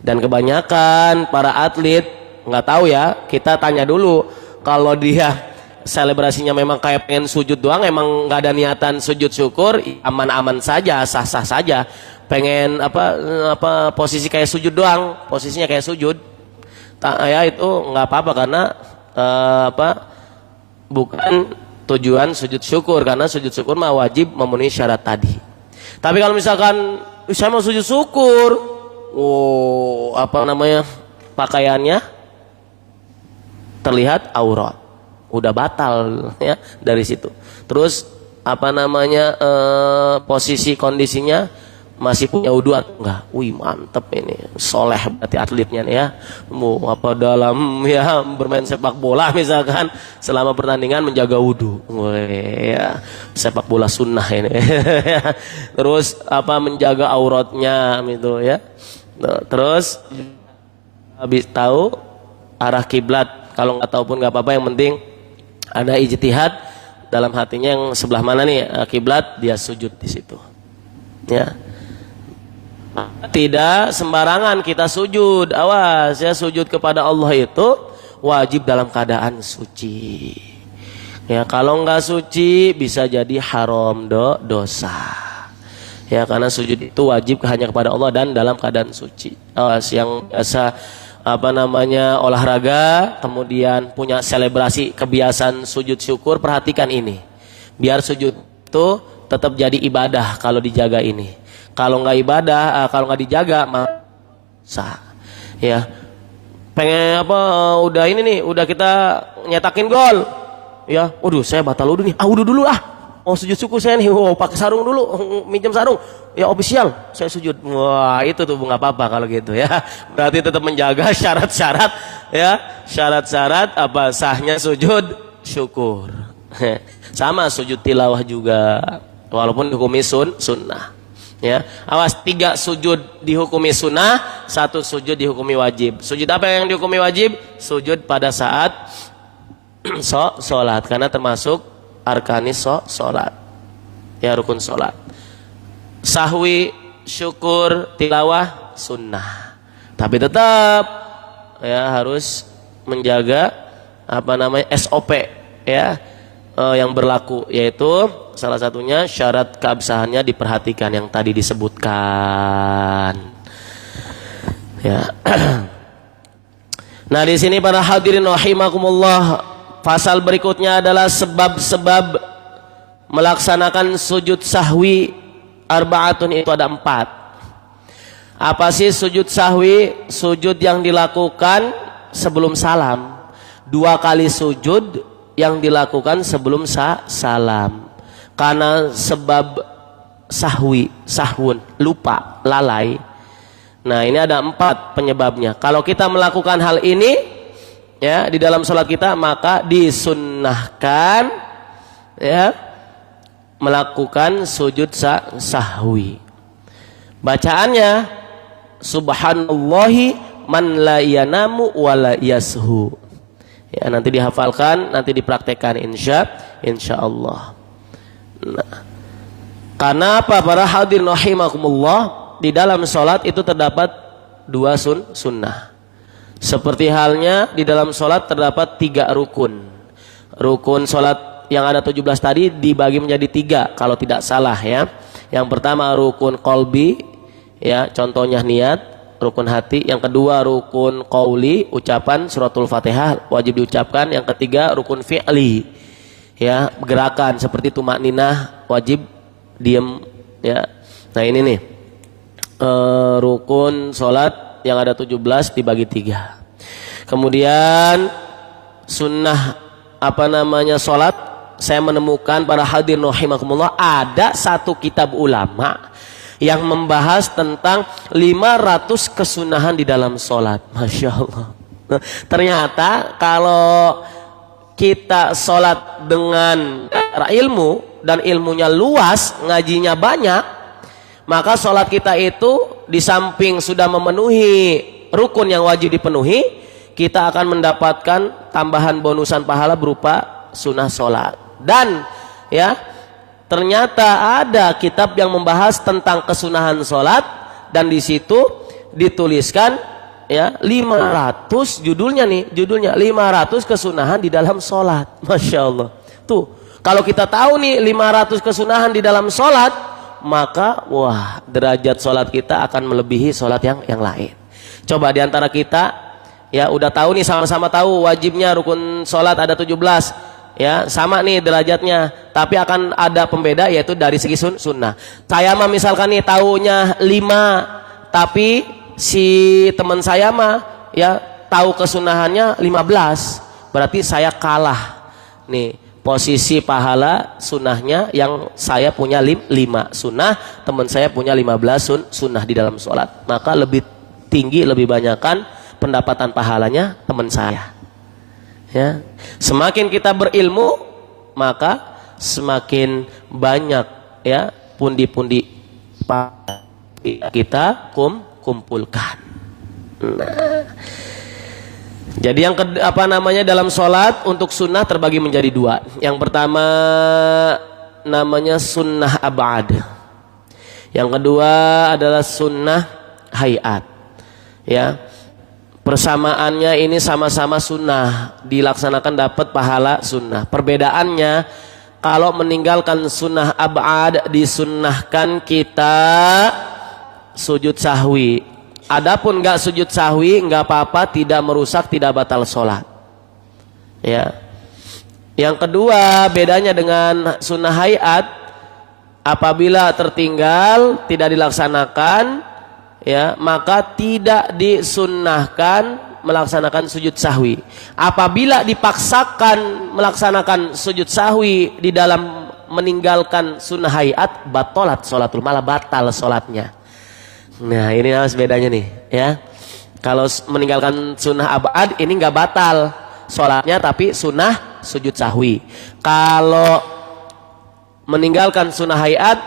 Dan kebanyakan para atlet nggak tahu ya. Kita tanya dulu, kalau dia selebrasinya memang kayak pengen sujud doang, emang nggak ada niatan sujud syukur, aman-aman saja, sah-sah saja. Pengen posisi kayak sujud doang, posisinya kayak sujud, ya itu nggak apa-apa karena bukan tujuan sujud syukur, karena sujud syukur mah wajib memenuhi syarat tadi. Tapi kalau misalkan saya mau sujud syukur, pakaiannya terlihat aurat, udah batal ya dari situ. Terus posisi kondisinya masih punya wudu atau enggak? Wih, mantep ini, soleh berarti atletnya nih ya. Mau dalam ya bermain sepak bola misalkan, selama pertandingan menjaga wudu. Ya, sepak bola sunnah ini. Terus menjaga auratnya gitu ya. Terus habis tahu arah kiblat, kalau nggak tahu pun nggak apa-apa, yang penting ada ijtihad dalam hatinya yang sebelah mana nih kiblat, dia sujud di situ. Ya. Tidak sembarangan kita sujud. Awas ya, sujud kepada Allah itu wajib dalam keadaan suci. Ya, kalau nggak suci bisa jadi haram, dosa. Ya, karena sujud itu wajib hanya kepada Allah dan dalam keadaan suci. Awas yang biasa olahraga, kemudian punya selebrasi kebiasaan sujud syukur, perhatikan ini. Biar sujud itu tetap jadi ibadah kalau dijaga ini. Kalau nggak ibadah, kalau nggak dijaga, sah. Ya, pengen udah ini nih, udah kita nyetakin gol. Ya, waduh, saya batal wudu nih. Wudu dulu mau sujud syukur saya nih. Pakai sarung dulu, minjem sarung. Ya, official, saya sujud. Wah, itu tuh nggak apa-apa kalau gitu ya. Berarti tetap menjaga syarat-syarat ya, syarat-syarat sahnya sujud syukur. Sama sujud tilawah juga, walaupun dihukumi sunnah. Ya, awas, 3 sujud dihukumi sunnah, 1 sujud dihukumi wajib. Sujud apa yang dihukumi wajib? Sujud pada saat sholat, karena termasuk arkanis sholat. Ya, rukun sholat. Sahwi, syukur, tilawah, sunnah. Tapi tetap ya harus menjaga SOP ya yang berlaku, yaitu salah satunya syarat keabsahannya diperhatikan yang tadi disebutkan. Ya. Nah, di sini para hadirin rahimakumullah, pasal berikutnya adalah sebab-sebab melaksanakan sujud sahwi arba'atun, itu ada 4. Apa sih sujud sahwi? Sujud yang dilakukan sebelum salam. 2 kali sujud yang dilakukan sebelum salam. Karena sebab sahwun, lupa, lalai. Nah, ini ada 4 penyebabnya. Kalau kita melakukan hal ini ya di dalam sholat kita, maka disunnahkan ya melakukan sujud sahwi. Bacaannya subhanallahi man la yanamu wa la yashu. Ya, nanti dihafalkan, nanti dipraktekkan insya Allah. Nah, karena apa para hadirin rahimakumullah, di dalam sholat itu terdapat dua sunnah. Seperti halnya di dalam sholat terdapat 3 rukun. Rukun sholat yang ada 17 tadi dibagi menjadi 3 kalau tidak salah ya. Yang pertama rukun qalbi, ya contohnya niat, rukun hati. Yang kedua rukun qauli, ucapan suratul Fatihah wajib diucapkan. Yang ketiga rukun fi'li, ya gerakan seperti tumakninah wajib diam ya. Nah ini nih rukun sholat yang ada 17 dibagi 3. Kemudian sunnah sholat, saya menemukan para hadirin rahimakumullah ada satu kitab ulama yang membahas tentang 500 kesunahan di dalam sholat. Masya Allah. Nah, ternyata kalau kita sholat dengan ilmu dan ilmunya luas, ngajinya banyak, maka sholat kita itu di samping sudah memenuhi rukun yang wajib dipenuhi, kita akan mendapatkan tambahan bonusan pahala berupa sunnah sholat. Dan ya ternyata ada kitab yang membahas tentang kesunahan sholat, dan di situ dituliskan ya 500 judulnya 500 kesunahan di dalam sholat. Masya Allah. Tuh kalau kita tahu nih 500 kesunahan di dalam sholat, maka wah derajat sholat kita akan melebihi sholat yang lain. Coba diantara kita ya udah tahu nih, sama-sama tahu wajibnya rukun sholat ada 17 ya, sama nih derajatnya, tapi akan ada pembeda yaitu dari segi sunnah. Saya mah misalkan nih tahunya 5, tapi si teman saya mah ya tahu kesunahannya 15, berarti saya kalah nih. Posisi pahala sunnahnya yang saya punya 5 sunnah, teman saya punya 15 sunnah di dalam sholat, maka lebih tinggi, lebih banyakkan pendapatan pahalanya teman saya. Ya, semakin kita berilmu, maka semakin banyak ya pundi-pundi kita kumpulkan. Nah, jadi yang dalam sholat untuk sunnah terbagi menjadi 2. Yang pertama namanya sunnah ab'ad. Yang kedua adalah sunnah hayat. Ya, persamaannya ini sama-sama sunnah, dilaksanakan dapat pahala sunnah. Perbedaannya kalau meninggalkan sunnah ab'ad disunnahkan kita sujud sahwi. Adapun enggak sujud sahwi enggak apa-apa, tidak merusak, tidak batal sholat. Ya. Yang kedua bedanya dengan sunnah hayat, apabila tertinggal tidak dilaksanakan, ya maka tidak disunnahkan melaksanakan sujud sahwi. Apabila dipaksakan melaksanakan sujud sahwi di dalam meninggalkan sunnah hayat, batalat sholatul, malah batal sholatnya. Nah ini harus bedanya nih ya. Kalau meninggalkan sunnah abad ini nggak batal sholatnya, tapi sunnah sujud sahwi. Kalau meninggalkan sunnah hayat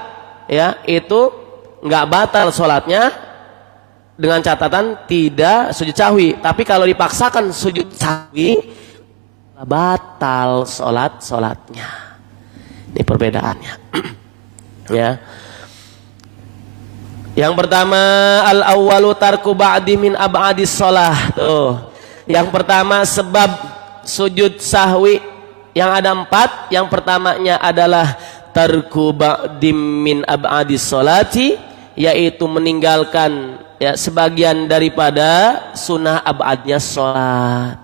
ya itu nggak batal sholatnya dengan catatan tidak sujud sahwi. Tapi kalau dipaksakan sujud sahwi batal sholatnya. Ini perbedaannya. Ya. Yang pertama al-awwalu tarku ba'di min ab'adis shalah. Tuh. Yang pertama sebab sujud sahwi yang ada 4. Yang pertamanya adalah tarku ba'di min ab'adis sholati, yaitu meninggalkan ya sebagian daripada sunnah ab'adnya sholat.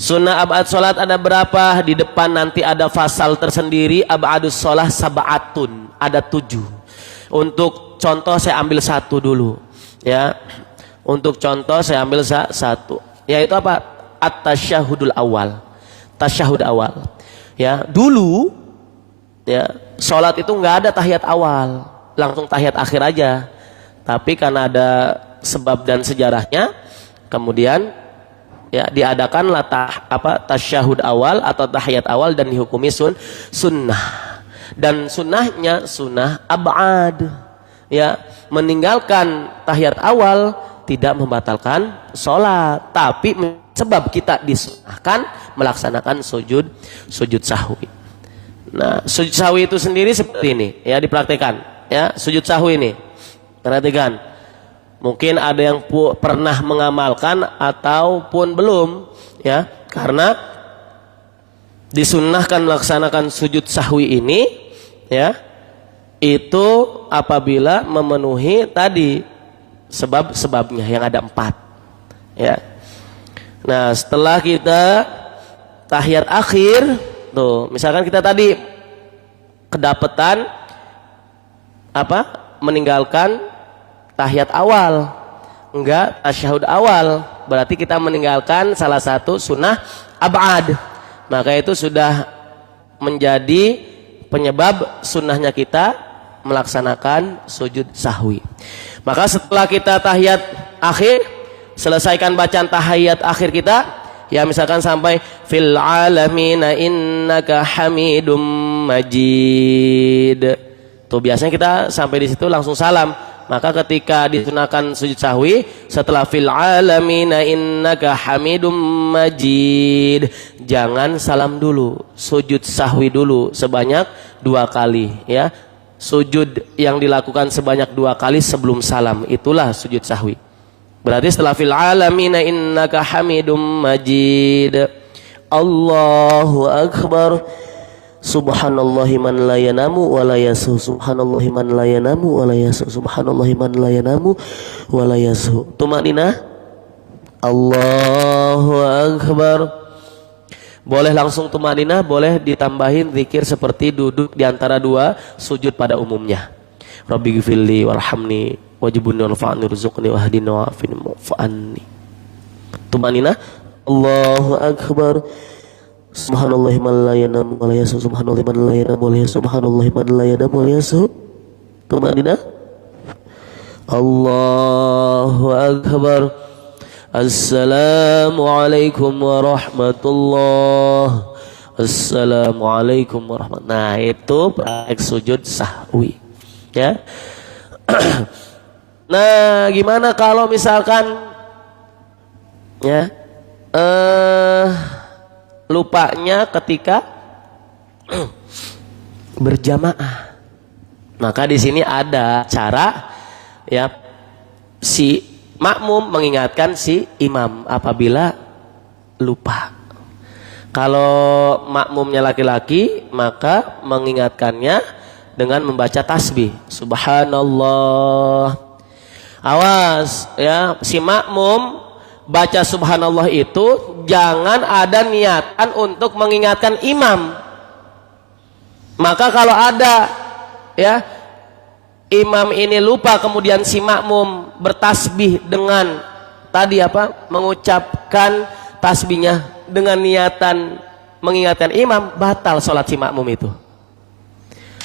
Sunnah ab'ad sholat ada berapa? Di depan nanti ada fasal tersendiri, ab'adus sholah sab'atun, ada 7. Untuk contoh saya ambil 1 dulu ya. Untuk contoh saya ambil 1, yaitu apa? At-tasyahudul awal. Tasyahud awal. Ya, dulu ya, sholat itu nggak ada tahiyat awal, langsung tahiyat akhir aja. Tapi karena ada sebab dan sejarahnya, kemudian Ya, diadakanlah tasyahud awal atau tahiyat awal dan dihukumi sunnah. Dan sunnahnya sunnah ab'ad. Ya, meninggalkan tahiyat awal tidak membatalkan sholat, tapi sebab kita disunnahkan melaksanakan sujud sahwi. Nah, sujud sahwi itu sendiri seperti ini, ya, dipraktikkan. Ya, sujud sahwi ini, perhatikan. Mungkin ada yang pernah mengamalkan ataupun belum, ya, karena disunnahkan melaksanakan sujud sahwi ini, ya, itu apabila memenuhi tadi sebab-sebabnya yang ada 4, ya. Nah, setelah kita tahiyat akhir, tuh, misalkan kita tadi kedapatan meninggalkan tahiyat awal, enggak tasyahud awal, berarti kita meninggalkan salah satu sunnah ab'ad, maka itu sudah menjadi penyebab sunnahnya kita melaksanakan sujud sahwi. Maka setelah kita tahiyat akhir, selesaikan bacaan tahiyat akhir kita, ya, misalkan sampai fil alamina innaka hamidum majid, tuh biasanya kita sampai di situ langsung salam. Maka ketika disunahkan sujud sahwi, setelah fil alamina innaka hamidum majid, jangan salam dulu, sujud sahwi dulu sebanyak 2 kali, ya. Sujud yang dilakukan sebanyak 2 kali sebelum salam, itulah sujud sahwi. Berarti setelah fil alamina innaka hamidum majid, Allahu akbar, subhanallahi man la yanamu wa la yasu, subhanallahi man la yanamu wa la yasu, subhanallahi man la yanamu wa la yasu. Tumanina, Allahu akbar. Boleh langsung tumanina, boleh ditambahin zikir seperti duduk di antara 2 sujud pada umumnya. Rabbi ghfirli warhamni wajibuni warfa'ni warzuqni wahdini wa'afini wa'fanni. Tumanina, Allahu akbar, subhanallahi man la yanamu wa la yasu, subhanallahi man la yanamu wa la yasu, subhanallahi man la yanamu wa la yasu. Tumanina, Allahu akbar, assalamualaikum warahmatullah, assalamualaikum warahmatullah. Nah, itu praktek sujud sahwi, ya. Nah, gimana kalau misalkan, ya, lupanya ketika berjamaah? Maka di sini ada cara, ya, si makmum mengingatkan si imam apabila lupa. Kalau makmumnya laki-laki, maka mengingatkannya dengan membaca tasbih, subhanallah. Awas, ya, si makmum baca subhanallah itu jangan ada niatan untuk mengingatkan imam. Maka kalau ada, ya, imam ini lupa kemudian si makmum bertasbih dengan tadi mengucapkan tasbihnya dengan niatan mengingatkan imam, batal sholat si makmum itu.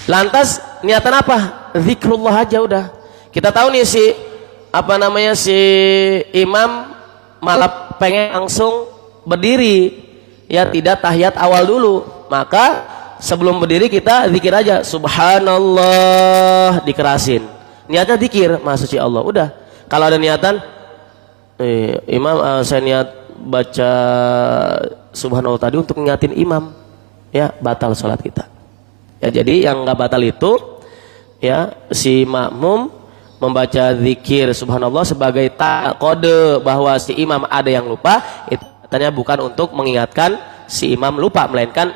Lantas niatan apa? Zikrullah aja udah. Kita tahu nih si imam malah pengen langsung berdiri, ya, tidak tahiyat awal dulu. Maka sebelum berdiri kita zikir aja, subhanallah, dikerasin. Niatnya zikir, maksud Allah. Udah. Kalau ada niatan, imam, saya niat baca subhanallah tadi untuk ngingatin imam, ya, batal sholat kita. Ya, jadi yang nggak batal itu, ya, si makmum membaca zikir subhanallah sebagai kode bahwa si imam ada yang lupa. Itu katanya bukan untuk mengingatkan si imam lupa, melainkan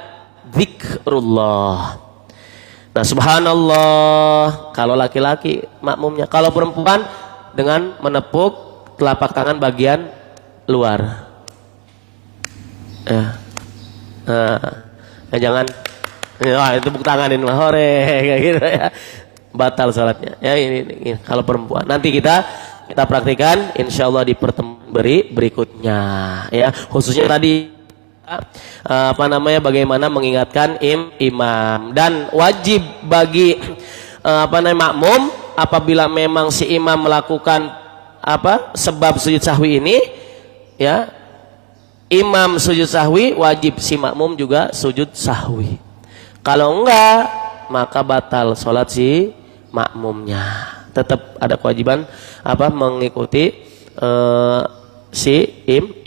zikrullah. Nah, subhanallah kalau laki-laki makmumnya, kalau perempuan dengan menepuk telapak tangan bagian luar. Jangan, itu tepuk tanganin hore kayak gitu, ya, batal salatnya. Ya, ini kalau perempuan. Nanti kita praktikan insyaallah di pertemuan berikutnya, ya, khususnya tadi bagaimana mengingatkan imam. Dan wajib bagi makmum apabila memang si imam melakukan sebab sujud sahwi ini, ya, imam sujud sahwi, wajib si makmum juga sujud sahwi. Kalau enggak, maka batal sholat si makmumnya. Tetap ada kewajiban mengikuti si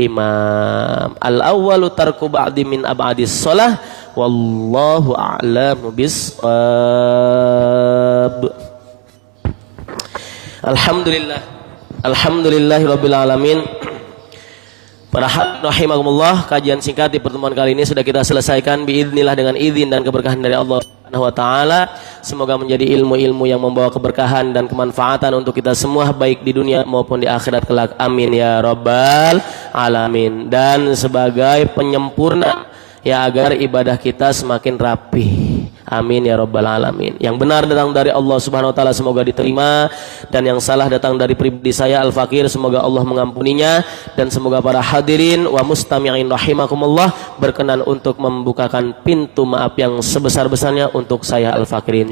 imam. Al-awwalu tarku ba'di min ab'adis shalah wallahu a'lamu bissawab. Alhamdulillahirabbil alamin. Para rahimakumullah, kajian singkat di pertemuan kali ini sudah kita selesaikan biidznillah dengan izin dan keberkahan dari Allah Subhanahu wa taala. Semoga menjadi ilmu-ilmu yang membawa keberkahan dan kemanfaatan untuk kita semua baik di dunia maupun di akhirat kelak. Amin ya rabbal alamin. Dan sebagai penyempurna ya agar ibadah kita semakin rapi. Amin ya rabbal alamin. Yang benar datang dari Allah Subhanahu wa taala semoga diterima, dan yang salah datang dari pribadi saya Al-Fakir semoga Allah mengampuninya, dan semoga para hadirin wa mustami'in rahimakumullah berkenan untuk membukakan pintu maaf yang sebesar-besarnya untuk saya Al-Fakir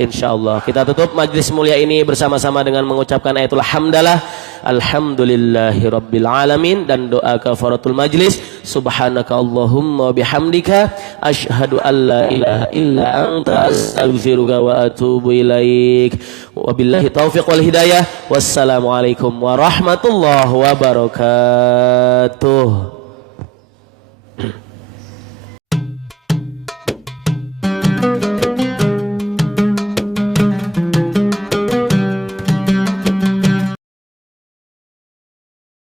insyaallah. Kita tutup majlis mulia ini bersama-sama dengan mengucapkan ayatul hamdalah alhamdulillahirabbil alamin dan doa kafaratul majlis. Subhanaka Allahumma bihamdika asyhadu an la ilaha illa anta astaghfiruka wa atubu ilaik. Wabillahi taufiq wal hidayah. Wassalamualaikum warahmatullahi wabarakatuh.